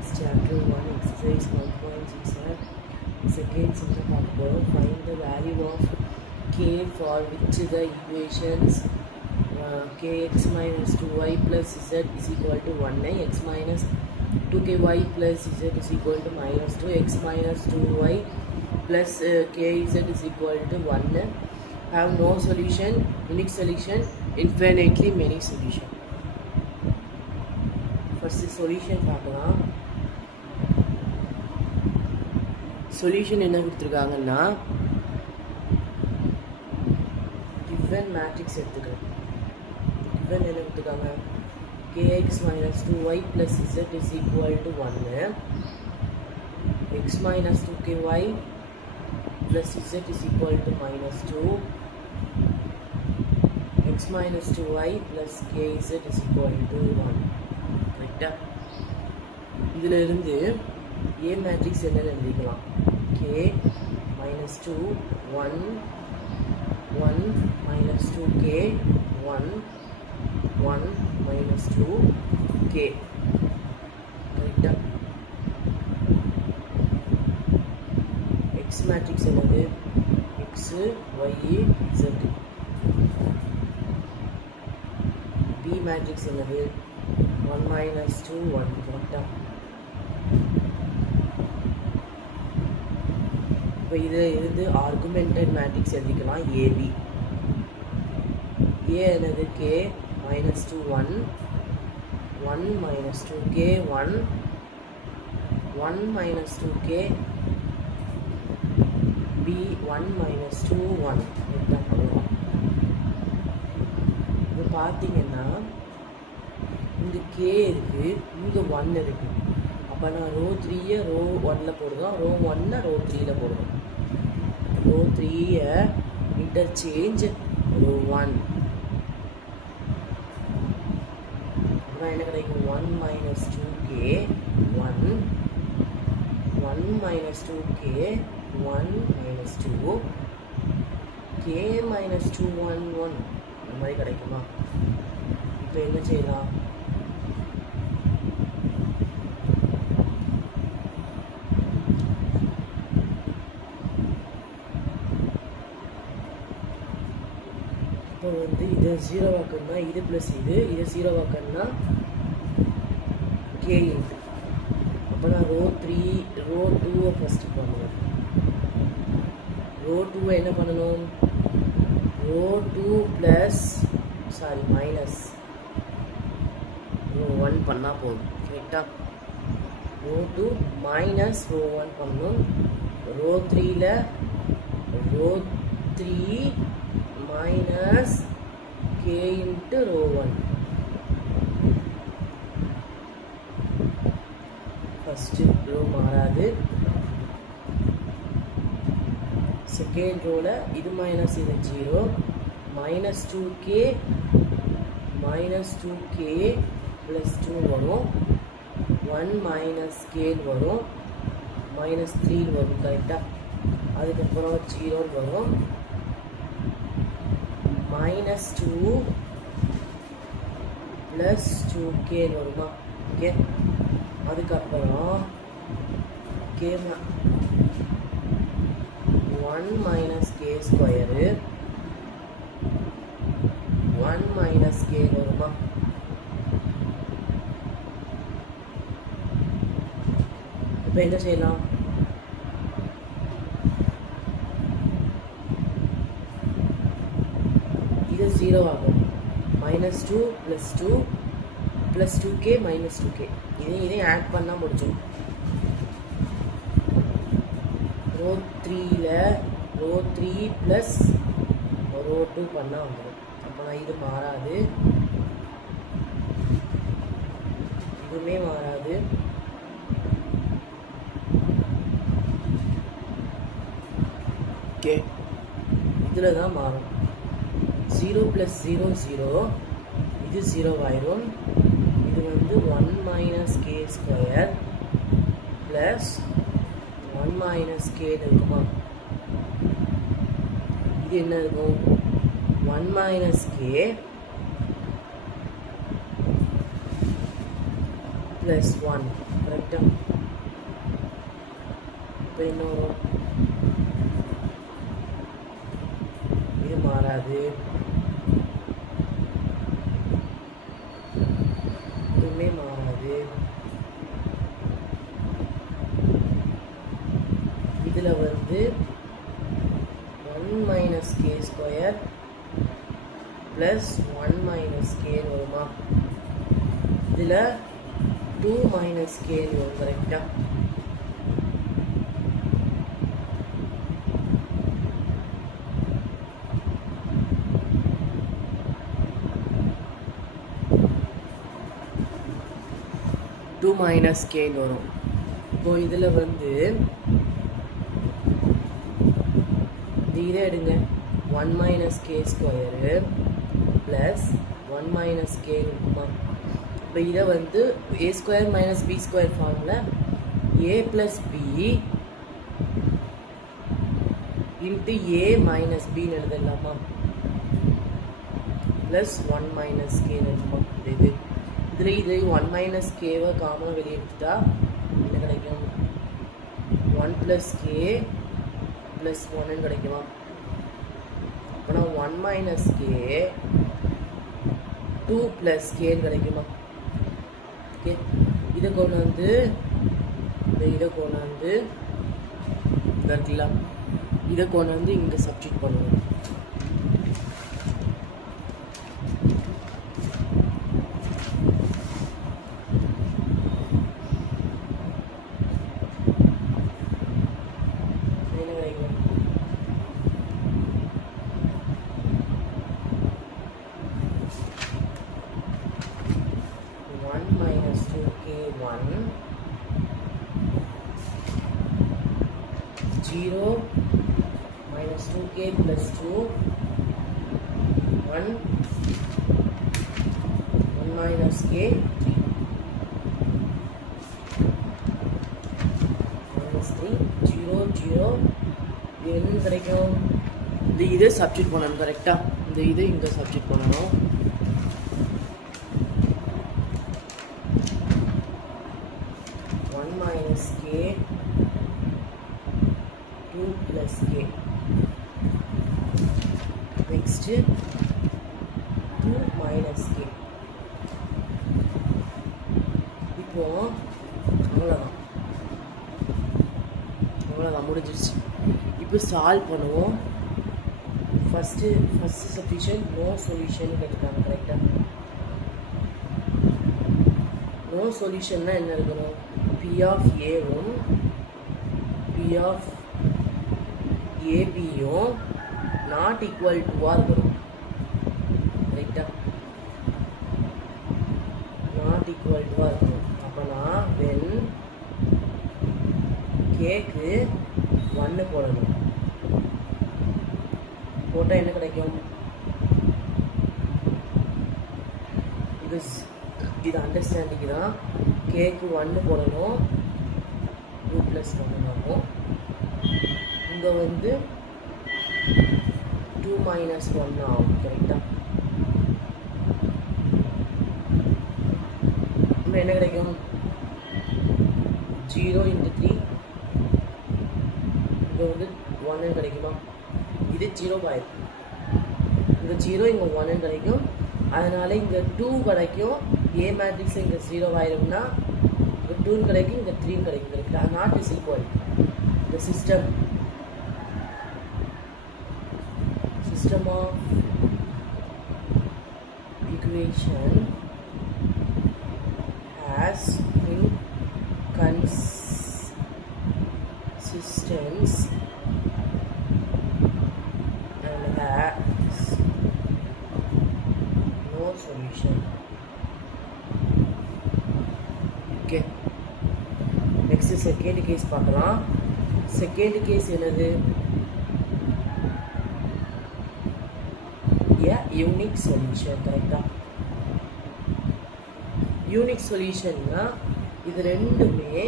Chapter 1 exercise 1.6 second simple part. Find the value of k for which the equations kx minus 2y plus z is equal to 1, x minus 2ky plus z is equal to minus 2, x minus 2y plus kz is equal to 1 have no solution, unique solution, infinitely many solution. First solution பார்க்கலாம். Solution என்ன கொடுத்துருக்காங்கன்னா given matrix எடுத்துக்கிறேன். given என்ன கொடுத்துருக்காங்க kx minus 2y plus z is equal to 1, x minus 2ky plus z is equal to minus 2, x minus 2y plus kz is equal to 1. கரெக்டா? இதில் இருந்து A matrix என்ன எழுதிக்கலாம்? K minus 2 1 1 minus 2k 1 1 minus 2k. கரெக்டா? X matrix என்னது? X Y Z. B matrix என்னது? 1 minus 2 1. கரெக்டா? இப்போ இதில் இருந்து ஆர்குமெண்டட் மேட்ரிக்ஸ் எழுதிக்கலாம் ஏபி. ஏ என்னது? K minus 2 1 1 minus 2k 1 1 minus 2k B 1 minus 2 1 இதுதான் பண்ணுவோம். இப்போ பார்த்தீங்கன்னா இங்கே கே இருக்குது, இங்கே 1 இருக்குது. அப்போ நான் ரோ 3 ரோ 1ல் போடுறோம், ரோ 1 ரோ 3ல் போடுறோம். Row 3 interchange row 1. அப்புறம் என்ன கிடைக்கும்? 1 minus 2k 1 1 minus 2k 1 minus 2 k minus 2 1 1 இந்த மாதிரி கிடைக்குமா? இப்போ என்ன செய்யலாம்? இப்போ வந்து இதை 0 ஆக்கணும்னா இது ப்ளஸ் இதை 0 ஆக்கணும்னா கே இன்ட்டு. அப்போ நான் ரோ 3 ரோ 2 ஃபஸ்ட்டு பண்ணுவேன். ரோ 2 என்ன பண்ணணும்? ரோ 2 ப்ளஸ் மைனஸ் ரோ 1 பண்ணால் போதும். கரெக்டாக? ரோ 2 மைனஸ் ரோ 1 பண்ணணும். ரோ 3ல் row 3 minus k into row 1. First row மாறாது. Second row ல இது minus இது 0 minus 2k minus 2k plus 2 வரும். 1 minus k வரும். minus 3 வரும். கரெக்டா? அதுக்கப்புறம் 0 வரும். minus 2 plus 2k வருமா? ஓகே. அதுக்கப்புறம் k 1 minus k square 1 minus k வருமா? இப்போ என்ன செய்யலாம்? இது 0 ஆகும். Minus 2 plus 2 plus 2k minus 2k இதையும் ஆட் பண்ணால் முடிஞ்சிடும். ரோ 3ல் ரோ 3 ப்ளஸ் ரோ 2 பண்ணால் வந்துடும். அப்போ நான் இது மாறாது, இதுவுமே மாறாது. ஓகே, இதில் தான் மாறும். 0 plus 0 0 இது 0 ஆயிரும். இது வந்து 1 minus k square plus 1 minus k இருக்குமா? இது என்ன இருக்கும்? 1 minus k plus 1 கரெக்டா? இப்போ என்ன வரும்? இது மாறாது, இதுவுமே மாறாது. இதில் வந்து 1 minus k square plus 1 minus k வருமா? இதில் 2 minus k வரும் கரெக்டா? டூ மைனஸ் கேன்னு வரும். இப்போ இதில் வந்து இதை எடுங்க, 1 minus k square plus 1 minus k இருக்குமா? இப்போ இதை வந்து a square minus b square ஃபார்மில் a plus b into a minus பின்னு எழுதலாமா? ப்ளஸ் 1 minus k இருக்குமா? இது இதில் இது 1 minus k காமனாக வெளியே எடுத்துட்டா என்ன கிடைக்கும்? 1 plus k plus 1 கிடைக்குமா? அப்போனா 1 minus k 2 plus k கிடைக்குமா? ஓகே, இதை கொண்டு வந்து இதை கொண்டு வந்து இருக்கலாம், இதை கொண்டு வந்து இங்கே சப்ஸ்டிட் பண்ணுவோம். Zero minus 2k plus 2 1 minus k 3 minus 3 0 0 இது என்ன கிடைக்கும்? இதை சப்ஸ்டிட் பண்ணணும் கரெக்டா? இதை இங்கே சப்ஸ்டிட் பண்ணணும். minus k 2 plus k next 2 minus k. இப்போ அவ்வளோதான் முடிஞ்சிருச்சு. இப்போ சால்வ் பண்ணுவோம். ஃபஸ்ட்டு சப்ஸ்டிட்யூஷன் நோ சொல்யூஷன் கேட்டுருக்காங்க கரெக்டாக? நோ சொல்யூஷன்னா என்ன இருக்கணும்? P of Aவும் P of ABயும் நாட் ஈக்குவல் டுவாக இருக்கணும் ரைட்டா? நாட் ஈக்குவல் டுவாக இருக்கணும். அப்போனா வென் கேக்கு 1 போடணும். போட்டால் என்ன கிடைக்கும்? இது அண்டர்ஸ்டாண்டிங் தான். கேக்கு 1 போடணும், 2 + 1 ஆகும். இங்கே வந்து 2 - 1 ஆகும் கரெக்டாக? இன்னும் என்ன கிடைக்கும்? 0 × 3 இங்கே வந்து 1 கிடைக்குமா? இது 0 ஆயிருக்கு. இங்கே 0 இங்கே 1 கிடைக்கும். அதனால இங்கே 2 கிடைக்கும். ஏ மேட்ரிக்ஸ் இங்கே 0 ஆயிரும்னா இங்கே 2 கிடைக்கும், இங்கே 3 கிடைக்கும் கரெக்டா? Not is equal. இந்த system of equation has inconsistence and has no solution. Okay, next second case பார்க்கலாம். second case என்னது? யூனிக் சொல்யூஷன் கரெக்டா? யூனிக் சொல்யூஷன்னா இது ரெண்டுமே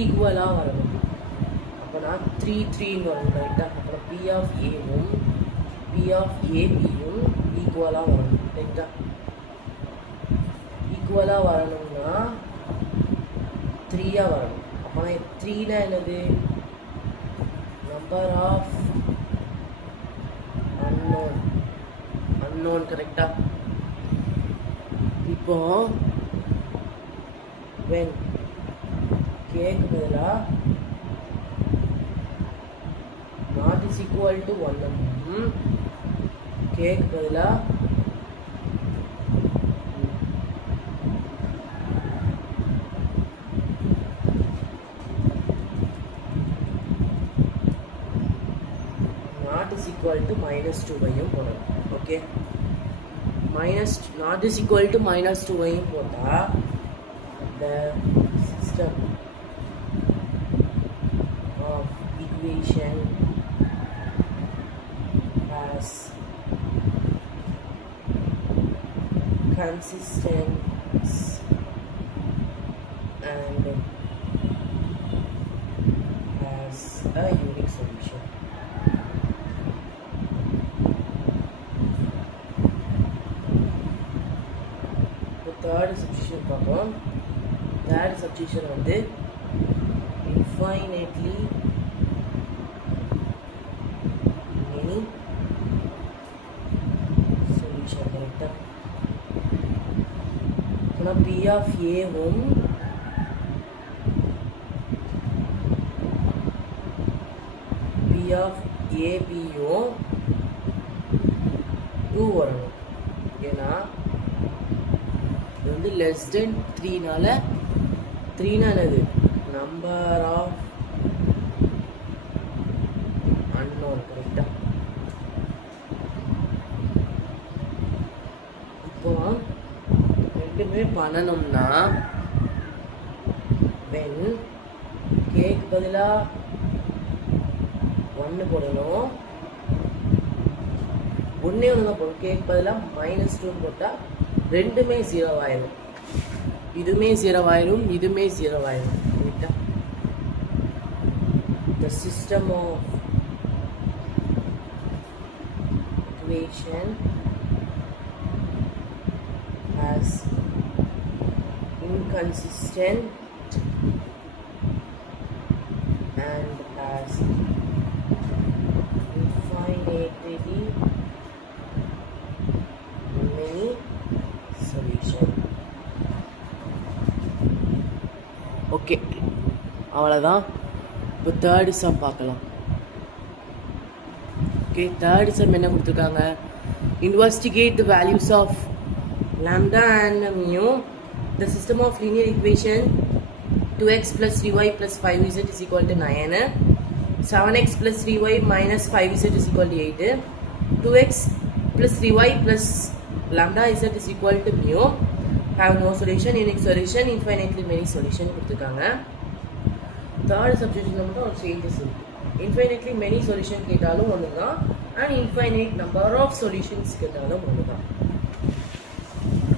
ஈக்குவலாக வரணும். அப்போனா 3 3ன்னு வரும் கரெக்டாக? அப்புறம் P of Aவும் P of ABயும் ஈக்குவலாக வரணும். ரைட்டா? ஈக்குவலாக வரணும்னா 3 வரணும். அப்போனா 3னா என்னது? நம்பர் ஆஃப் அன்னோன் கரெக்டா? இப்போ when கேக்கு பதிலாக நாட் இஸ் ஈக்குவல் டு 1 கேக்கு பதிலாக not is equal to minus 2 போடணும். Okay, minus not is equal to minus 2 போட்டால் the system of equation has consistence and has a unique solution. Third substitution பார்ப்போம். Third substitution வந்து infinitely many solution கரெக்டா? ஆனால் P of Aவும் P of ABயும் 2 வரணும். ஏன்னா இது வந்து லெஸ் தென் 3னால 3னா என்னது? நம்பர் ஆஃப் அன்னோன் கரெக்டா? இப்போ ரெண்டுமே பண்ணணும்னா வென் கேக்கு பதிலாக 1 போடணும். ஒன்றே ஒன்று தான் போடணும். கேக்கு பதிலாக -2 போட்டால் ரெண்டுமே 0 ஆயிடும். இதுவுமே 0 ஆயிடும், இதுவுமே 0 ஆயிடும் கரெக்டா? The system of equation has inconsistent and has infinitely many solution. Okay, அவ்வளோதான். இப்போ தேர்ட் சம் பார்க்கலாம். ஓகே, தேர்ட் சம் என்ன கொடுத்துருக்காங்க? Investigate the values of lambda and mu. The system of linear equation 2x plus 3y plus 5z is equal to 9. 7x plus 3y minus 5z is equal to 8. 2x plus 3y plus lambda z is equal to mu. Have no solution, unique solution, infinitely many solution கொடுத்துருக்காங்க. Third substitution மட்டும் ஒரு changes இருக்கு. Infinitely many solution கேட்டாலும் ஒன்று தான், and infinite number of solutions கேட்டாலும் ஒன்று தான்.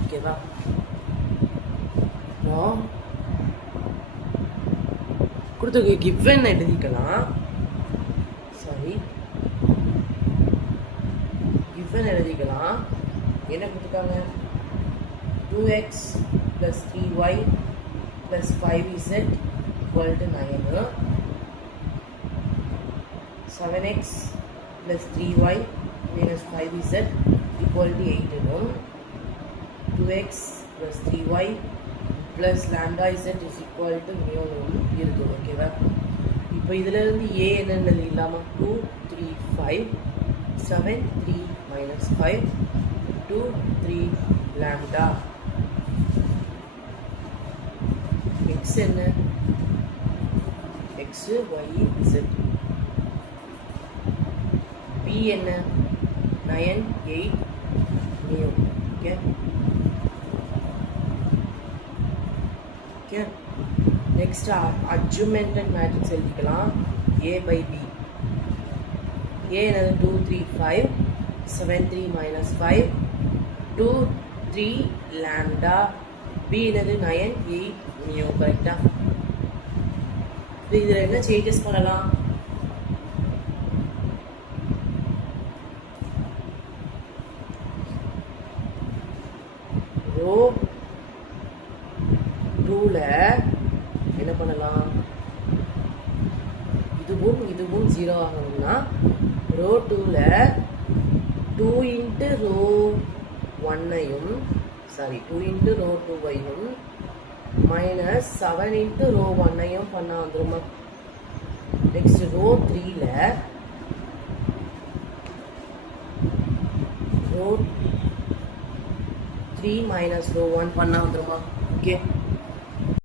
ஓகேவா? கொடுத்துருக்க கிவன் எழுதிக்கலாம். சாரி, கிவன் எழுதிக்கலாம். என்ன கொடுத்துருக்காங்க? 2x plus 3y plus 5z equal to 9. 7x plus 3y minus 5z equal to 8. 2x plus 3y plus lambda z is equal to mu இருக்கு. ஓகேவா? இப்போ இதிலிருந்து a என்னென்னது இல்லாமல் 2 3 5 7 3 minus 5 2 3 lambda. x என்ன? x y z. p என்ன? 9 8 mu. Okay okay. Next augmented matrix எழுதிக்கலாம். a by b. a என்னது? 2 3 5 7 3 minus 5 2 3 lambda. b என்னது? 9 8 mu. கரெக்டா? இதில் என்ன சேஞ்சஸ் பண்ணலாம்? ரோ 2ல என்ன பண்ணலாம், இதுவும் இதுவும் 0 ஆகணும்னா ரோ 2ல 2 இன்ட்டு ரோ 1ஐயும் சாரி 2 இன்ட்டு ரோ 2ஐயும் மைனஸ் 7 இன்ட்டு ரோ 1ஐயும் பண்ண வந்துருமா. நெக்ஸ்ட் ரோ 3ல ரோ 3 மைனஸ் ரோ 1 பண்ண வந்துருமா. ஓகே.